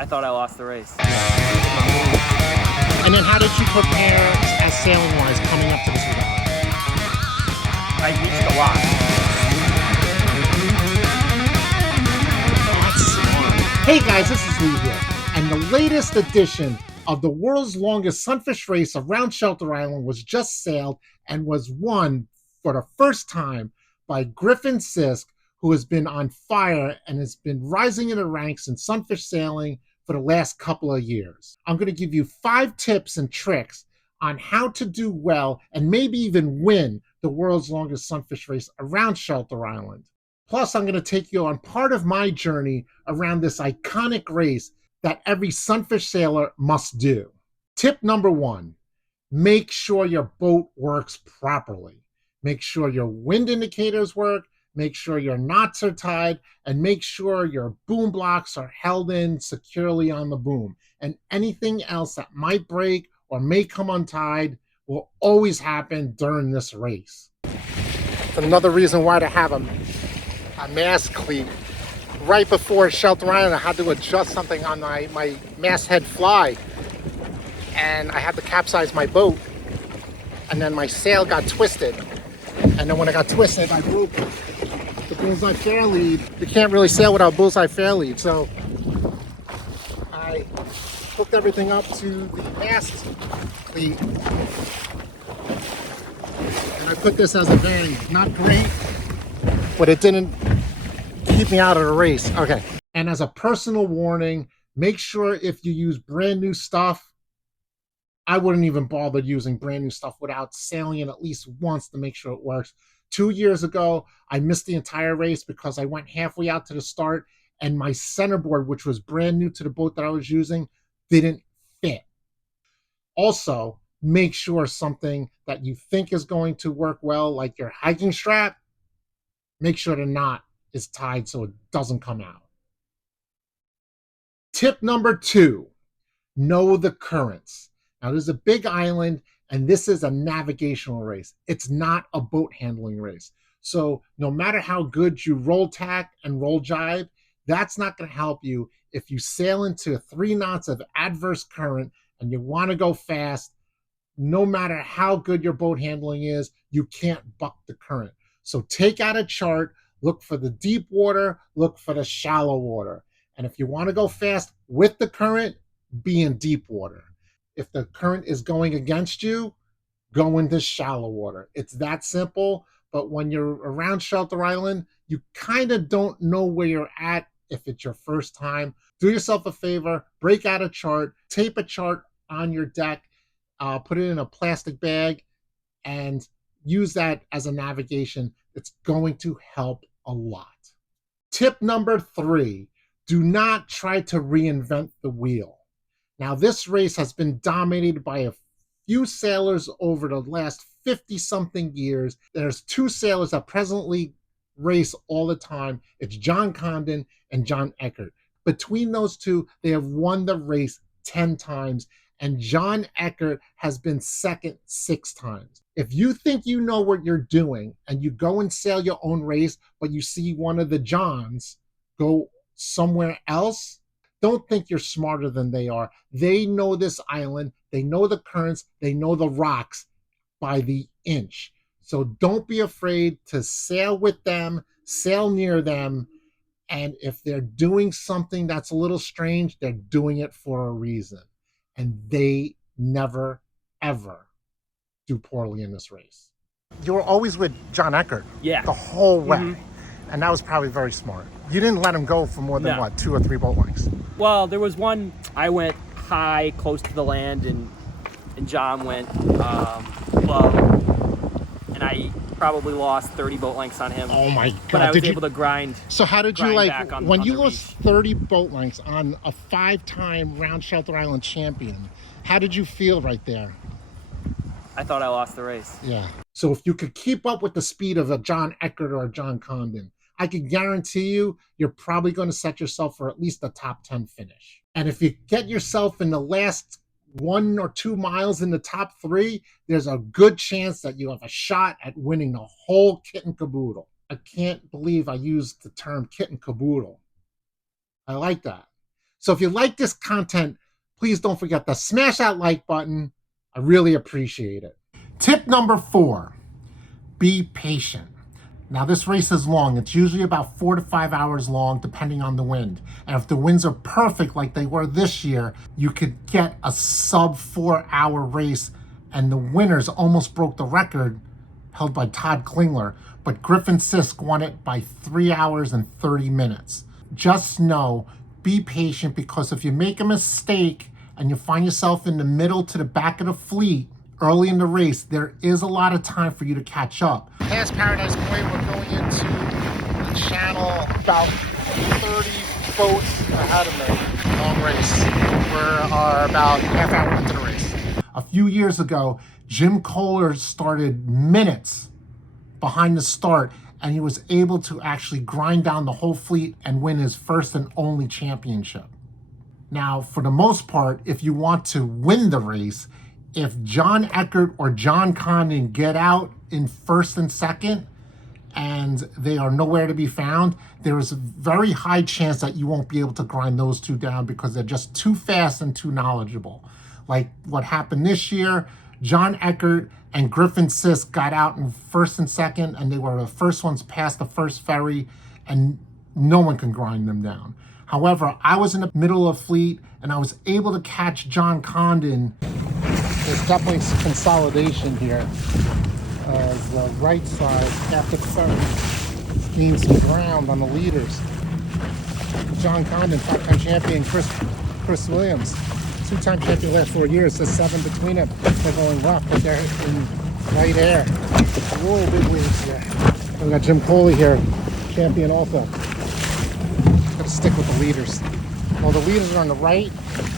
I thought I lost the race. And then how did you prepare as sailing-wise coming up to this regatta? I reached a lot. That's smart. Hey guys, this is Lee here. And the latest edition of the world's longest sunfish race around Shelter Island was just sailed and was won for the first time by Griffin Sisk, who has been on fire and has been rising in the ranks in sunfish sailing for the last couple of years. I'm going to give you 5 tips and tricks on how to do well and maybe even win the world's longest sunfish race around Shelter Island. Plus, I'm going to take you on part of my journey around this iconic race that every sunfish sailor must do. Tip number 1, make sure your boat works properly. Make sure your wind indicators work, make sure your knots are tied, and make sure your boom blocks are held in securely on the boom. And anything else that might break or may come untied will always happen during this race. Another reason why to have a mast cleat. Right before Shelter Island, I had to adjust something on my masthead fly, and I had to capsize my boat, and then my sail got twisted. And then when it got twisted, I broke the bullseye fair lead. You can't really sail without bullseye fair lead, so I hooked everything up to the mast cleat, and I put this as a vane. Not great, but it didn't keep me out of the race. Okay. And as a personal warning, make sure if you use brand new stuff, I wouldn't even bother using brand new stuff without sailing it at least once to make sure it works. 2 years ago, I missed the entire race because I went halfway out to the start and my centerboard, which was brand new to the boat that I was using, didn't fit. Also, make sure something that you think is going to work well, like your hiking strap, make sure the knot is tied so it doesn't come out. Tip number 2, know the currents. Now, there's a big island, and this is a navigational race. It's not a boat handling race. So no matter how good you roll tack and roll jibe, that's not going to help you if you sail into 3 knots of adverse current and you want to go fast. No matter how good your boat handling is, you can't buck the current. So take out a chart, look for the deep water, look for the shallow water. And if you want to go fast with the current, be in deep water. If the current is going against you, go into shallow water. It's that simple. But when you're around Shelter Island, you kind of don't know where you're at if it's your first time. Do yourself a favor, break out a chart, tape a chart on your deck, put it in a plastic bag, and use that as a navigation. It's going to help a lot. Tip number 3, do not try to reinvent the wheel. Now, this race has been dominated by a few sailors over the last 50-something years. There's 2 sailors that presently race all the time. It's John Condon and John Eckert. Between those 2, they have won the race 10 times, and John Eckert has been second 6 times. If you think you know what you're doing and you go and sail your own race, but you see one of the Johns go somewhere else, don't think you're smarter than they are. They know this island. They know the currents. They know the rocks by the inch. So don't be afraid to sail with them, sail near them. And if they're doing something that's a little strange, they're doing it for a reason. And they never, ever do poorly in this race. You were always with John Eckert Yeah. the whole way. Mhm. And that was probably very smart. You didn't let him go for more than, No. what, 2 or 3 boat lengths? Well, there was one, I went high, close to the land, and John went low. And I probably lost 30 boat lengths on him. Oh my God. But I was Did you- able to grind. So how did you grind like, back on- when on you the lost reach. 30 boat lengths on a 5-time round Shelter Island champion, how did you feel right there? I thought I lost the race. Yeah. So if you could keep up with the speed of a John Eckert or a John Condon, I can guarantee you, you're probably going to set yourself for at least a top 10 finish. And if you get yourself in the last 1 or 2 miles in the top 3, there's a good chance that you have a shot at winning the whole kit and caboodle. I can't believe I used the term kit and caboodle. I like that. So if you like this content, please don't forget to smash that like button. I really appreciate it. Tip number 4, be patient. Now this race is long. It's usually about 4 to 5 hours long, depending on the wind. And if the winds are perfect like they were this year, you could get a sub 4-hour race. And the winners almost broke the record held by Todd Klingler, but Griffin Sisk won it by 3 hours and 30 minutes. Just know, be patient, because if you make a mistake and you find yourself in the middle to the back of the fleet early in the race, there is a lot of time for you to catch up. Past Paradise Point, we're going into the channel about 30 boats ahead of me. Long race. We're about half hour into the race. A few years ago, Jim Kohler started minutes behind the start, and he was able to actually grind down the whole fleet and win his first and only championship. Now, for the most part, if you want to win the race, if John Eckert or John Condon get out in first and second and they are nowhere to be found, there is a very high chance that you won't be able to grind those two down because they're just too fast and too knowledgeable. Like what happened this year, John Eckert and Griffin Sisk got out in first and second, and they were the first ones past the first ferry, and no one can grind them down. However, I was in the middle of fleet, and I was able to catch John Condon. There's definitely some consolidation here. The right side, after the ferry, gained some ground on the leaders. John Condon, 5-time champion, Chris Williams, 2-time champion last 4 years. There's 7 between them. They're going rough, but they're in light air. Whoa, big waves here. We got Jim Coley here, champion also. Gotta stick with the leaders. While the leaders are on the right,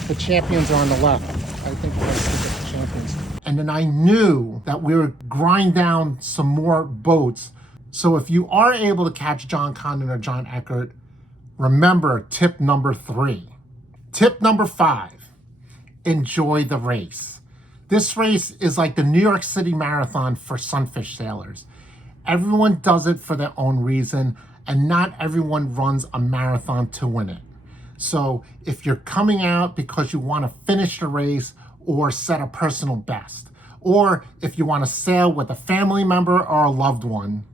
the champions are on the left. I think we're gonna stick with the champions. And then I knew that we would grind down some more boats. So if you are able to catch John Condon or John Eckert, remember tip number 3. Tip number 5. Enjoy the race. This race is like the New York City Marathon for SUnfish Sailors. Everyone does it for their own reason, and not everyone runs a marathon to win it. So if you're coming out because you want to finish the race or set a personal best, or if you want to sail with a family member or a loved one,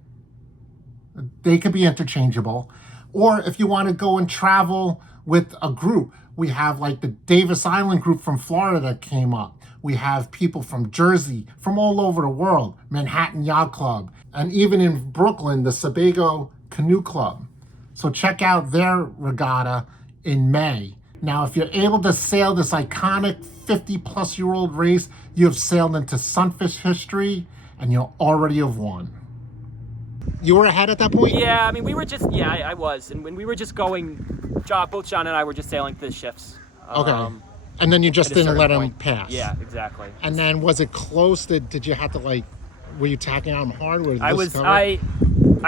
they could be interchangeable. Or if you want to go and travel with a group, we have like the Davis Island group from Florida that came up. We have people from Jersey, from all over the world, Manhattan Yacht Club, and even in Brooklyn, the Sebago Canoe Club. So check out their regatta in May. Now, if you're able to sail this iconic 50-plus-year-old race, you have sailed into SUnfish history, and you'll already have won. You were ahead at that point? Yeah, I mean, we were just, I was. And when we were just going, both John and I were just sailing to the shifts. Okay. And then you just didn't let him pass? Yeah, exactly. And then was it close? Did you have to, like, were you tacking on him hard? I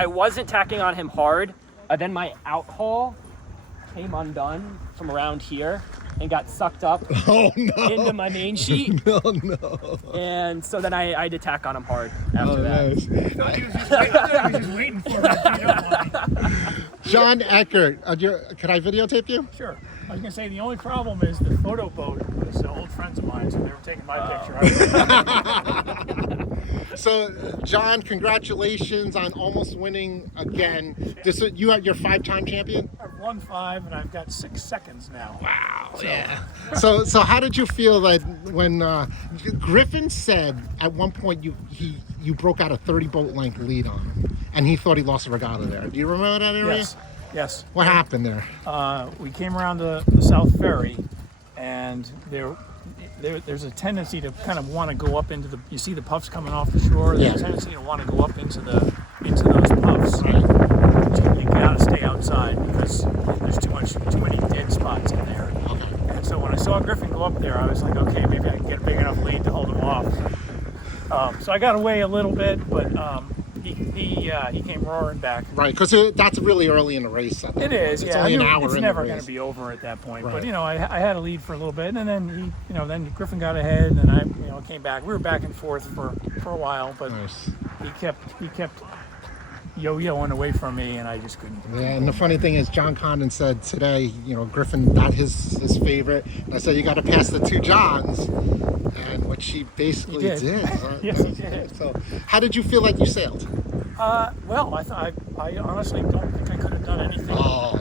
wasn't tacking on him hard. Then my out haul came undone from around here and got sucked up into my main sheet. No. And so then I had to tack on him hard after that. Nice. I was just waiting for that. John Eckert, could I videotape you? Sure. I was going to say, the only problem is the photo boat was old friends of mine, so they were taking my picture. So, John, congratulations on almost winning again. You are your 5-time champion? I've won 5, and I've got 6 seconds now. Wow, yeah. So how did you feel that when Griffin said at one point you broke out a 30-boat length lead on him, and he thought he lost a regatta there? Do you remember that area? Yes. What happened there? We came around the South Ferry, and there's a tendency to kind of want to go up into you see the puffs coming off the shore. There's a tendency to want to go up into those puffs. Right. You gotta stay outside because there's too many dead spots in there. Okay. And so when I saw Griffin go up there, I was like, okay, maybe I can get a big enough lead to hold him off. So I got away a little bit, but he came roaring back. Right, because that's really early in the race. It is, it's only an hour it's in never the going race. to be over at that point. Right. But I had a lead for a little bit, and then then Griffin got ahead, and I came back. We were back and forth for a while, but Nice. he kept yo-yoing away from me, and I just couldn't. Yeah, and the funny thing is, John Condon said today, you know, Griffin, not his favorite. And I said, you got to pass the two Johns, and what she basically He did. did. Yes, he did. So, how did you feel like you sailed? Well, I honestly don't think I could have done anything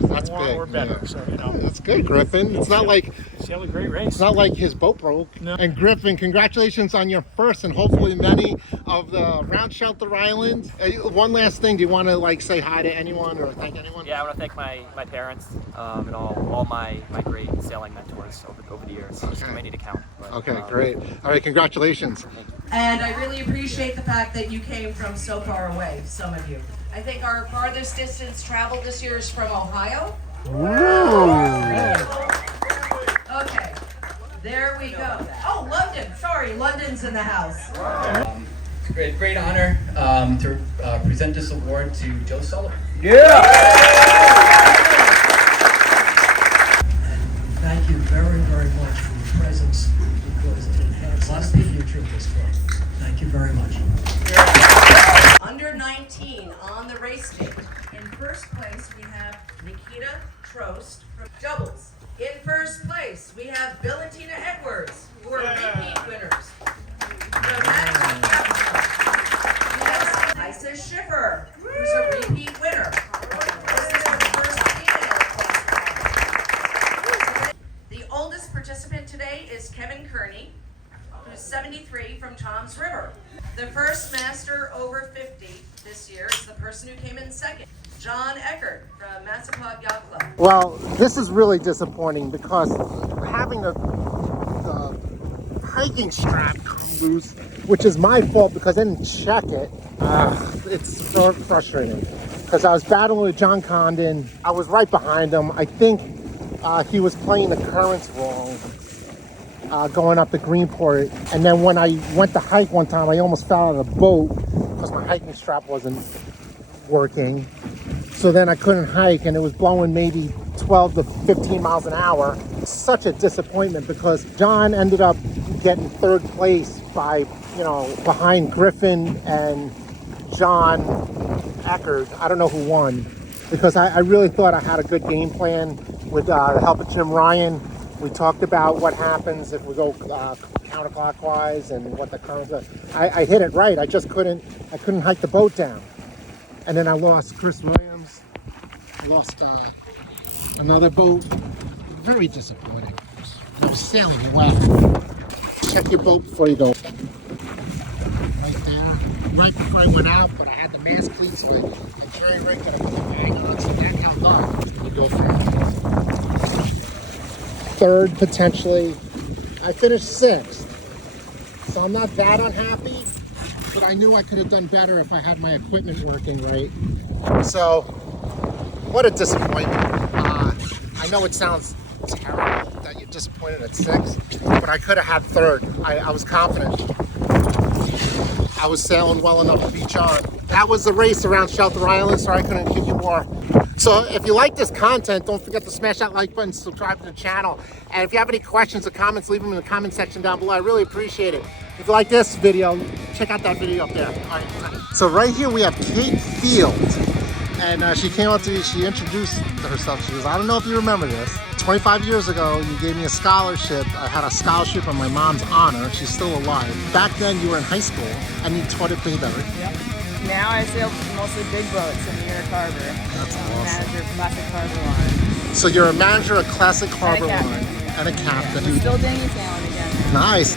That's more big. or better. Yeah. So, you know, That's good, Griffin. It's not like sailed a great race. it's not like his boat broke. No. And Griffin, congratulations on your first and hopefully many of the Round Shelter Island. One last thing, do you want to like say hi to anyone or thank anyone? Yeah, I want to thank my parents and all my great sailing mentors over the years. There's too many to count. But, Okay, great. All right, congratulations. And I really appreciate the fact that you came from so far away, some of you. I think our farthest distance traveled this year is from Ohio. Okay, there we go. Oh, London, sorry, London's in the house. It's a great honor to present this award to Joe Sullivan. Thank you very, very much for your presence because it enhances the future of this club. Thank you very much. Under 19 on the race date. In first place, we have Nikita Trost from doubles. In first place, we have Bill and Tina Edwards, who are repeat winners. Dramatic captain. We have Isa Schiffer, who's a repeat winner. This is her first female class. The oldest participant today is Kevin Kearney, who's 73 from Toms River. The first master over 50 this year is the person who came in second, John Eckert from Massapot Yacht Club. Well, this is really disappointing because having the hiking strap come loose, which is my fault because I didn't check it, it's so frustrating. Because I was battling with John Condon, I was right behind him. I think he was playing the currents wrong. Going up the Greenport, and then when I went to hike one time, I almost fell out of the boat because my hiking strap wasn't working. So then I couldn't hike, and it was blowing maybe 12 to 15 miles an hour. Such a disappointment because John ended up getting third place by, you know, behind Griffin and John Eckert. I don't know who won because I really thought I had a good game plan with the help of Jim Ryan. We talked about what happens if we go counterclockwise and what the currents are. I hit it right. I just couldn't hike the boat down. And then I lost Chris Williams. Lost another boat. Very disappointing. I was sailing well. Check your boat before you go. Right there. Right before I went out, but I had the mast cleats so the jerry rig that I put the bag on, so that held up. You go for it. Third potentially. I finished sixth, so I'm not that unhappy, but I knew I could have done better if I had my equipment working right. So what a disappointment. I know it sounds terrible that you're disappointed at sixth, but I could have had third. I was confident. I was sailing well enough to beat John. That was the race around Shelter Island, so I couldn't give you more. So if you like this content, don't forget to smash that like button, subscribe to the channel. And if you have any questions or comments, leave them in the comment section down below. I really appreciate it. If you like this video, check out that video up there. All right. So right here we have Kate Field. And she came up to me, she introduced herself. She goes, I don't know if you remember this. 25 years ago, you gave me a scholarship. I had a scholarship on my mom's honor. She's still alive. Back then, you were in high school, and you taught at Bay Berry. Yep. Now I sail mostly big boats in New York Harbor. That's I'm awesome. manager of Classic Harbor Line. So you're a manager of Classic Harbor captain. Line and a captain. We're still dinghy sailing again now. Nice.